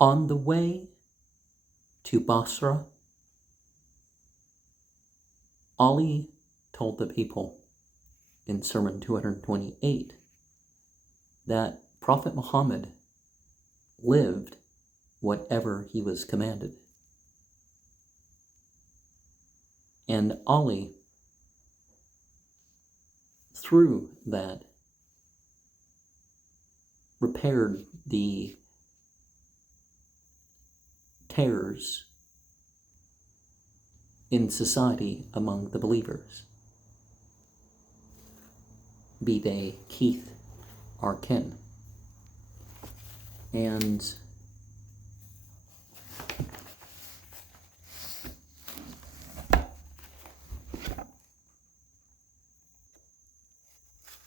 On the way to Basra, Ali told the people in Sermon 228 that Prophet Muhammad lived whatever he was commanded. And Ali, through that, repaired the terrors in society among the believers, be they Keith or Ken. And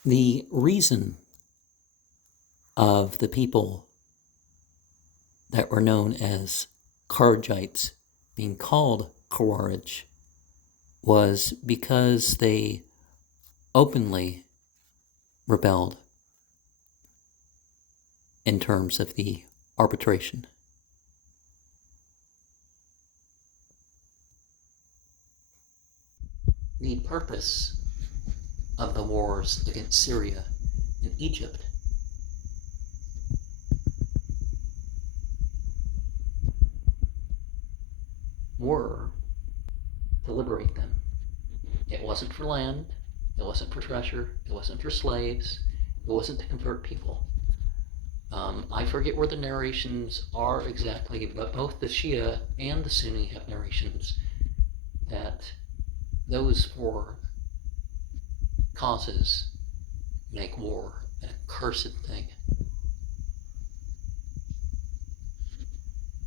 the reason of the people that were known as Kharijites being called Khawarij was because they openly rebelled in terms of the arbitration. The purpose of the wars against Syria and Egypt were to liberate them. It wasn't for land, it wasn't for treasure, it wasn't for slaves, it wasn't to convert people. I forget where the narrations are exactly, but both the Shia and the Sunni have narrations that those four causes make war an accursed thing.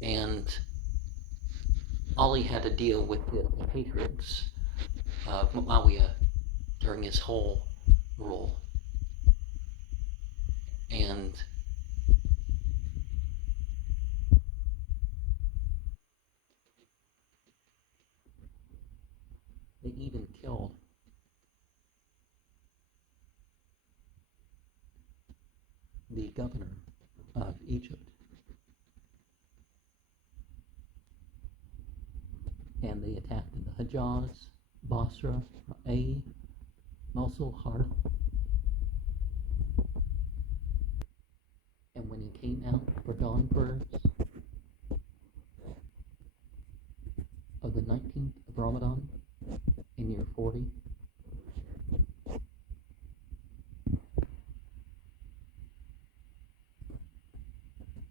And Ali had to deal with the patriots of Muawiyah during his whole rule. And they even killed the governor of Egypt. And they attacked the Hijaz, Basra, Ra'ay, Mosul, Harf. And when he came out for dawn prayers of the 19th of Ramadan in year 40,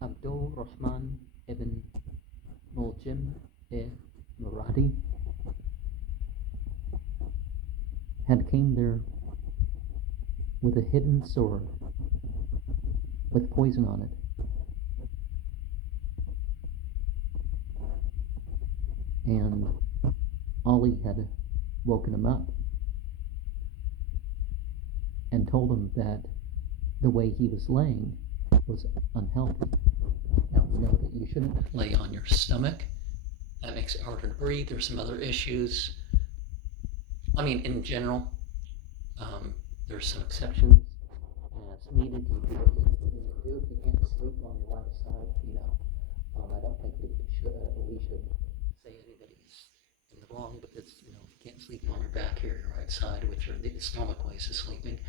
Abdul Rahman ibn Muljim Muradi had came there with a hidden sword with poison on it. And Ali had woken him up and told him that the way he was laying was unhealthy. Now we know that you shouldn't lay on your stomach. That makes it harder to breathe. There's some other issues. I mean, in general, there's some exceptions. As needed, you do what you need to do. If you can't sleep on your right side, I don't think we should say anybody's in the wrong, but it's, if you can't sleep on your back here, your right side, which are the Islamic ways of sleeping.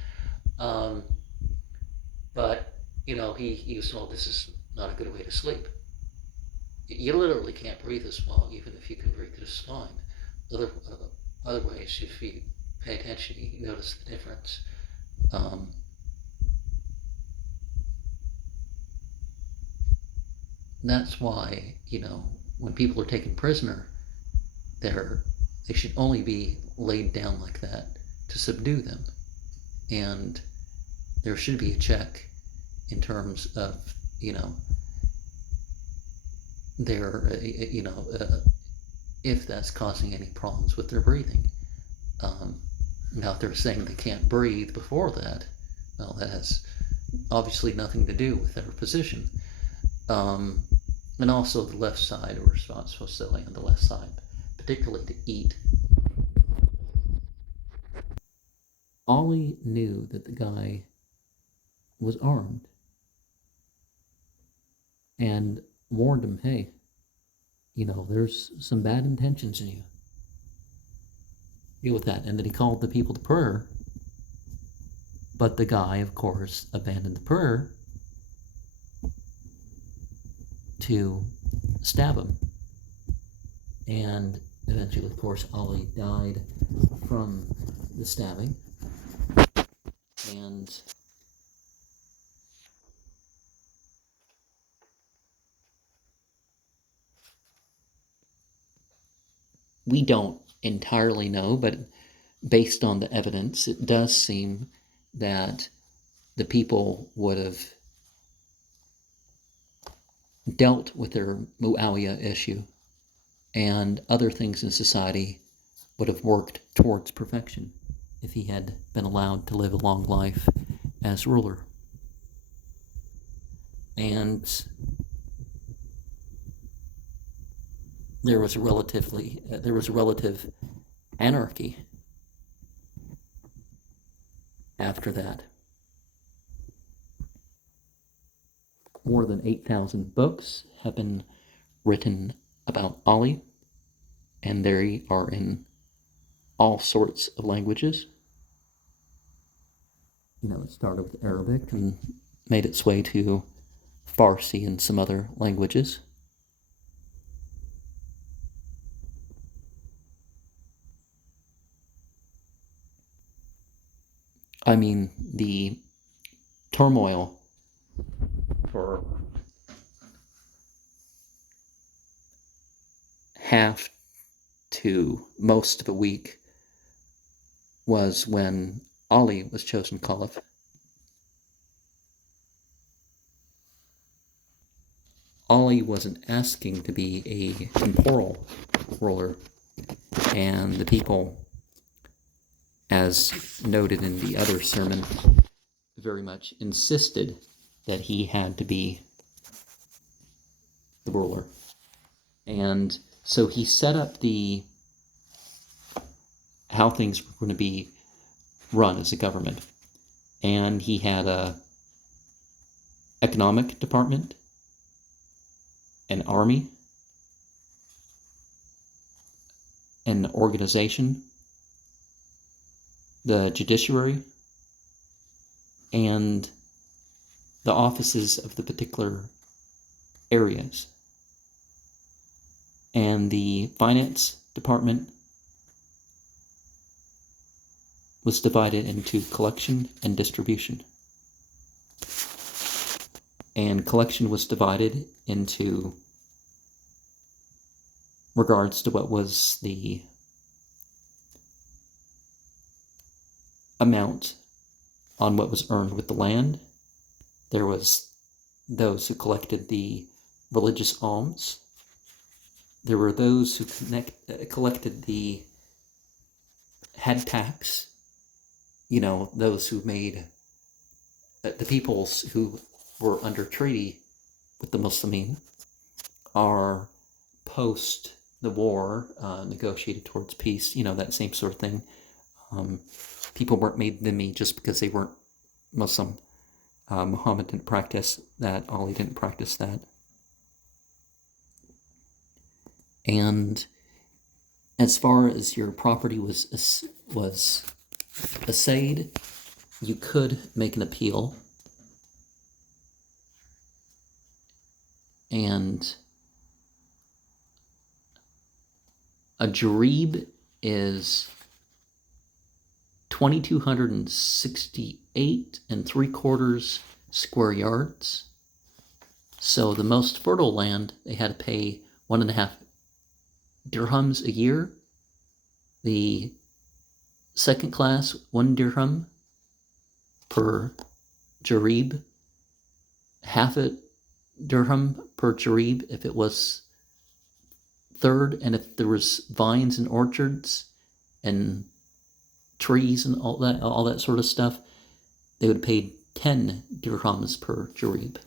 But, he was told this is not a good way to sleep. You literally can't breathe as well, even if you can breathe through the spine. Other ways, if you pay attention, you notice the difference. That's why, when people are taken prisoner, they should only be laid down like that to subdue them. And there should be a check in terms of, their, if that's causing any problems with their breathing. Now, if they're saying they can't breathe before that, well, that has obviously nothing to do with their position. And also the left side, we're supposed to lay on the left side, particularly to eat. Ali knew that the guy was armed. And warned him, hey, there's some bad intentions in you. Deal with that. And then he called the people to prayer. But the guy, of course, abandoned the prayer to stab him. And eventually, of course, Ali died from the stabbing. And we don't entirely know, but based on the evidence, it does seem that the people would have dealt with their Muawiyah issue and other things in society would have worked towards perfection if he had been allowed to live a long life as ruler. And there was a relative anarchy after that. More than 8,000 books have been written about Ali, and they are in all sorts of languages. It started with Arabic and made its way to Farsi and some other languages. I mean, the turmoil for half to most of a week was when Ali was chosen caliph. Ali wasn't asking to be a temporal ruler, and the people, as noted in the other sermon, very much insisted that he had to be the ruler. And so he set up how things were going to be run as a government. And he had a economic department, an army, an organization, the judiciary, and the offices of the particular areas. And the finance department was divided into collection and distribution. And collection was divided into regards to what was the amount on what was earned with the land. There was those who collected the religious alms. There were those who collected the head tax, those who made the peoples who were under treaty with the Muslimin are post the war, negotiated towards peace, that same sort of thing. People weren't made dhimmi just because they weren't Muslim. Muhammad didn't practice that. Ali didn't practice that. And as far as your property was assayed, you could make an appeal. And a jarib is 2,268 3/4 square yards. So the most fertile land, they had to pay 1.5 dirhams a year. The second class, 1 dirham per jarib, half a dirham per jarib if it was third, and if there was vines and orchards and trees and all that sort of stuff, they would pay 10 dirhams per jarib.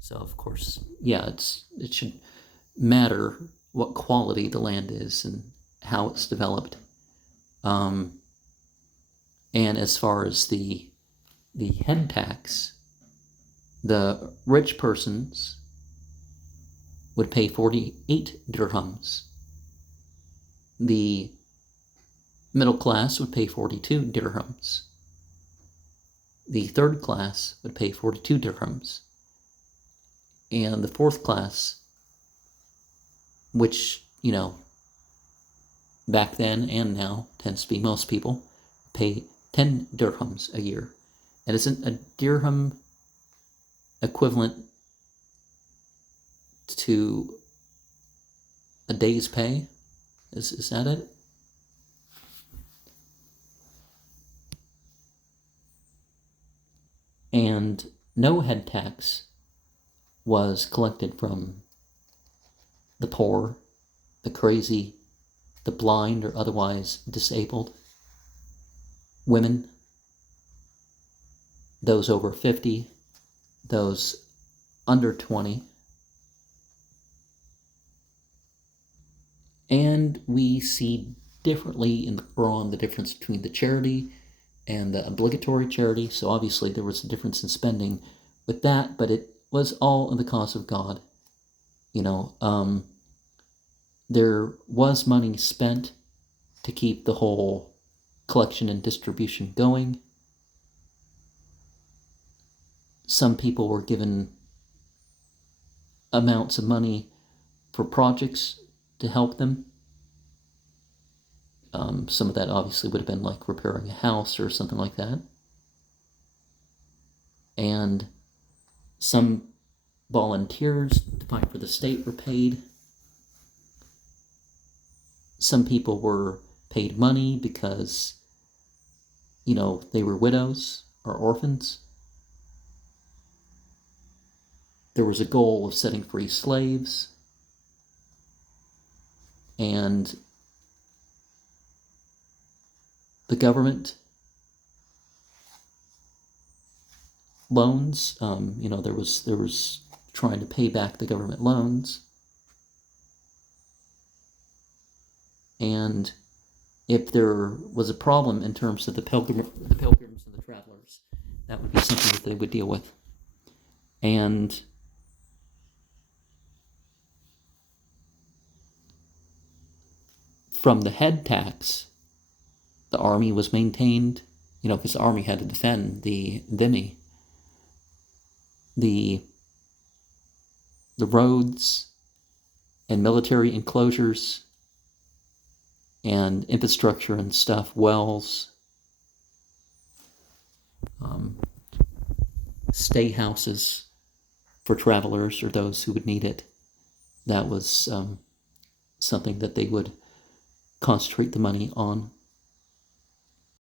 So of course, it should matter what quality the land is and how it's developed. And as far as the head tax, the rich persons would pay 48 dirhams. The middle class would pay 42 dirhams. The third class would pay 42 dirhams. And the fourth class, which, back then and now tends to be most people, pay 10 dirhams a year. And isn't a dirham equivalent to a day's pay? Is that it? And no head tax was collected from the poor, the crazy, the blind or otherwise disabled, women, those over 50, those under 20. And we see differently in the Quran the difference between the charity and the obligatory charity. So obviously there was a difference in spending with that, but it was all in the cause of God. There was money spent to keep the whole collection and distribution going. Some people were given amounts of money for projects to help them. Some of that obviously would have been like repairing a house or something like that. And some volunteers to fight for the state were paid. Some people were paid money because, they were widows or orphans. There was a goal of setting free slaves. And the government loans, there was trying to pay back the government loans. And if there was a problem in terms of the pilgrims and the travelers, that would be something that they would deal with. And from the head tax, the army was maintained, because the army had to defend the dhimmi. The roads and military enclosures and infrastructure and stuff, wells, stay houses for travelers or those who would need it. That was something that they would concentrate the money on.